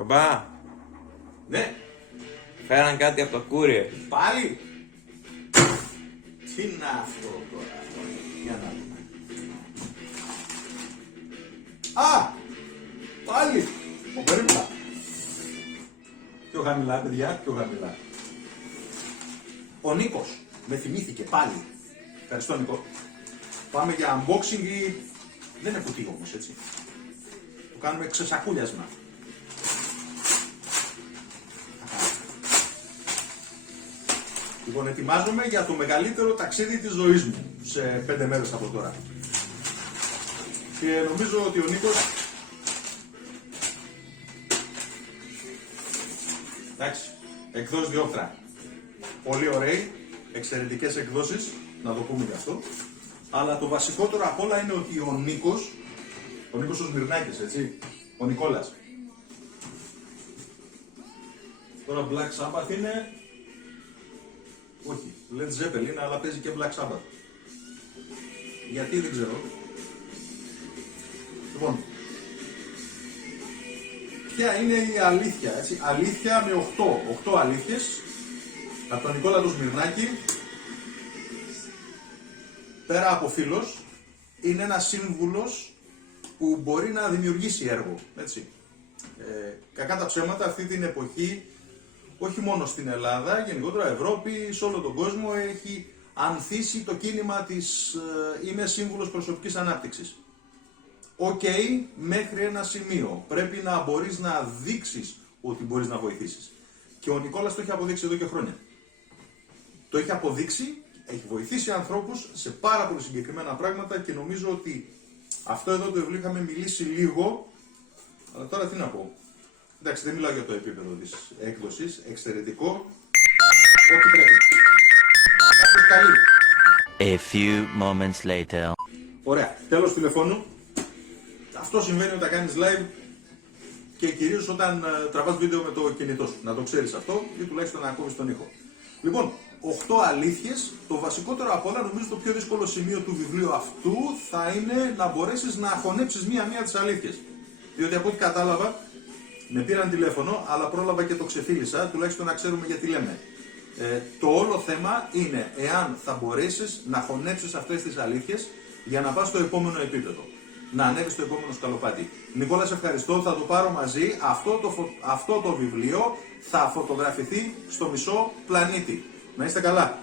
Μπαμπά, Ναι, φέραν κάτι από το κούριε. πάλι. Τι είναι αυτό τώρα. Για να δούμε. Α! Πάλι! Περίμενα. Πιο χαμηλά, παιδιά, πιο χαμηλά. Ο Νίκος με θυμήθηκε πάλι. Ευχαριστώ, Νίκο. Πάμε για unboxing ή... Δεν είναι κουτί όμως, έτσι. Το κάνουμε ξεσακούλιασμα. Λοιπόν, ετοιμάζομαι για το μεγαλύτερο ταξίδι της ζωής μου σε 5 μέρες από τώρα. Και νομίζω ότι ο Νίκος... Εντάξει, εκδόσεις Διόπτρα. Πολύ ωραίοι, εξαιρετικές εκδόσεις, να το πούμε γι' αυτό. Αλλά το βασικότερο απ' όλα είναι ότι ο Νίκος ο Σμυρνάκης, έτσι, ο Νικόλας. Τώρα Black Sabbath είναι... Όχι, Led Zeppelin, αλλά παίζει και Black Sabbath. Γιατί δεν ξέρω. Λοιπόν, ποια είναι η αλήθεια, έτσι, αλήθεια με 8 αλήθειες από τον Νικόλα του Σμυρνάκη. Πέρα από φίλος, είναι ένας σύμβουλος που μπορεί να δημιουργήσει έργο, έτσι. Κακά τα ψέματα, αυτή την εποχή, όχι μόνο στην Ελλάδα, γενικότερα Ευρώπη, σε όλο τον κόσμο έχει ανθίσει το κίνημα της είμαι σύμβουλος προσωπικής ανάπτυξης. Οκ, μέχρι ένα σημείο. Πρέπει να μπορείς να δείξεις ότι μπορείς να βοηθήσεις. Και ο Νικόλας το έχει αποδείξει εδώ και χρόνια. Το έχει αποδείξει, έχει βοηθήσει ανθρώπους σε πάρα πολύ συγκεκριμένα πράγματα και νομίζω ότι αυτό εδώ το βιβλίο είχαμε μιλήσει λίγο, αλλά τώρα τι να πω. Εντάξει, δεν μιλάω για το επίπεδο της έκδοσης, εξαιρετικό, ό,τι πρέπει. Κάποιος καλή. A few moments later. Ωραία, τέλος τηλεφώνου. Αυτό συμβαίνει όταν κάνεις live και κυρίως όταν τραβάς βίντεο με το κινητό σου. Να το ξέρεις αυτό ή τουλάχιστον να κόβεις τον ήχο. Λοιπόν, 8 αλήθειες. Το βασικότερο απ' όλα, νομίζω το πιο δύσκολο σημείο του βιβλίου αυτού θα είναι να μπορέσεις να χωνέψεις μία-μία τις αλήθειες. Διότι από ό,τι κατάλαβα, με πήραν τηλέφωνο, αλλά πρόλαβα και το ξεφίλησα, τουλάχιστον να ξέρουμε γιατί λέμε. Το όλο θέμα είναι εάν θα μπορέσεις να χωνέψεις αυτές τις αλήθειες για να πας στο επόμενο επίπεδο. Να ανέβεις στο επόμενο σκαλοπάτι. Νικόλα, σε ευχαριστώ, θα το πάρω μαζί. Αυτό το βιβλίο θα φωτογραφηθεί στο μισό πλανήτη. Να είστε καλά.